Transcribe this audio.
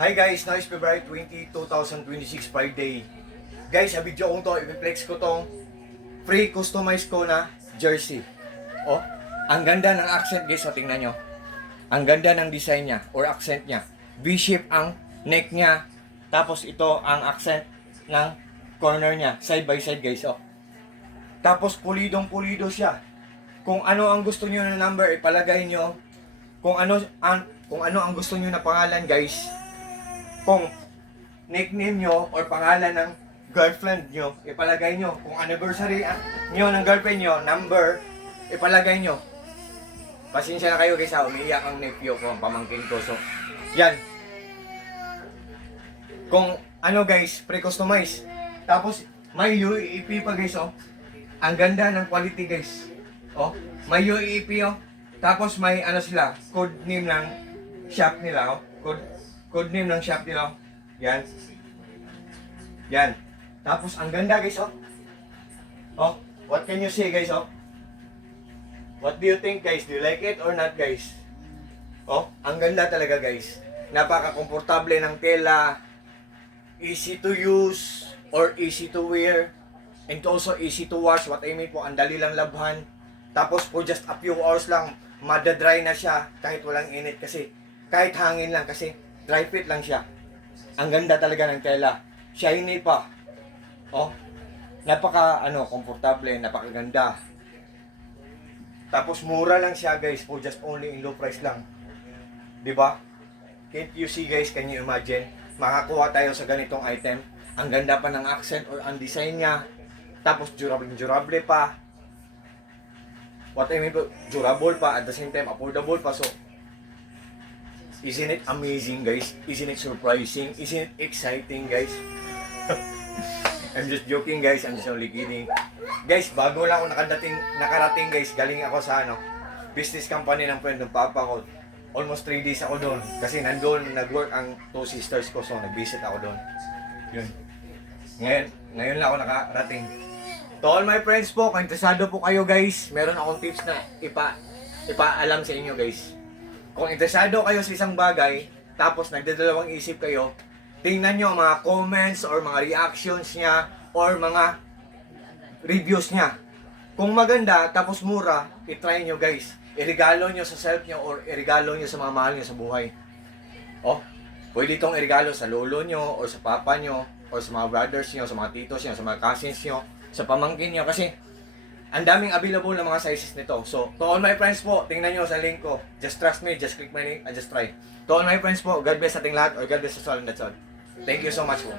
Hi guys, now is February 20, 2026 Friday. Guys, sa video kong to, i-flex ko tong free customize ko na jersey. Oh, ang ganda ng accent guys, so tingnan nyo. Ang ganda ng design niya or accent niya. V-shape ang neck niya. Tapos ito ang accent ng corner niya. Side by side guys, oh. Tapos pulidong pulido siya. Kung ano ang gusto niyo na number, ipalagay nyo. Kung ano ang gusto niyo na pangalan guys, kung nickname nyo or pangalan ng girlfriend nyo, ipalagay nyo. Kung anniversary nyo ng girlfriend nyo, number, ipalagay nyo. Pasensya na kayo guys ha, umiiyak ang nephew ko, ang pamangkin ko. So, yan. Kung ano guys, pre-customize. Tapos, may UEP pa guys oh. Ang ganda ng quality guys. Oh, may UEP oh. Tapos may ano sila, code name ng shop nila oh. Code name ng shop nila. Yan. Yan. Tapos ang ganda guys oh. Oh, what can you say guys oh? What do you think guys? Do you like it or not guys? Oh, ang ganda talaga guys. Napaka-komportable ng tela. Easy to use or easy to wear. And also easy to wash. What I mean po, ang dali lang labhan. Tapos for just a few hours lang, madadry na siya kahit walang init kasi kahit hangin lang kasi dry fit lang siya. Ang ganda talaga ng tela. Shiny pa. Oh. Komportable, napakaganda. Tapos mura lang siya guys, for just only in low price lang. 'Di ba? Can't you see guys, can you imagine? Makakuha tayo sa ganitong item. Ang ganda pa ng accent or ang design niya. Tapos durable pa. What I mean, durable pa at the same time affordable pa. So, isn't it amazing guys? Isn't it surprising? Isn't it exciting guys? I'm just joking guys, I'm just only kidding. Guys, bago lang ako nakarating guys, galing ako sa business company ng friend ng papa ko. Almost 3 days ako doon kasi nandoon nag-work ang 2 sisters ko, so nag-visit ako doon. Yun. Ngayon lang ako nakarating. To all my friends po, kung interesado po kayo guys, meron akong tips na ipaalam sa inyo guys. Kung interesado kayo sa isang bagay, tapos nagdadalawang isip kayo, tingnan nyo ang mga comments or mga reactions niya or mga reviews niya. Kung maganda, tapos mura, itry nyo guys. Iregalo nyo sa self nyo or iregalo nyo sa mga mahal nyo sa buhay. Oh, pwede itong iregalo sa lolo nyo or sa papa nyo or sa mga brothers nyo, sa mga titos nyo, sa mga cousins nyo, sa pamangkin nyo kasi ang daming available na mga sizes nito. So, to all my friends po, tingnan nyo sa link ko. Just trust me, just click my link and just try. To all my friends po, God bless ating lahat or God bless us all and that's all. Thank you so much po.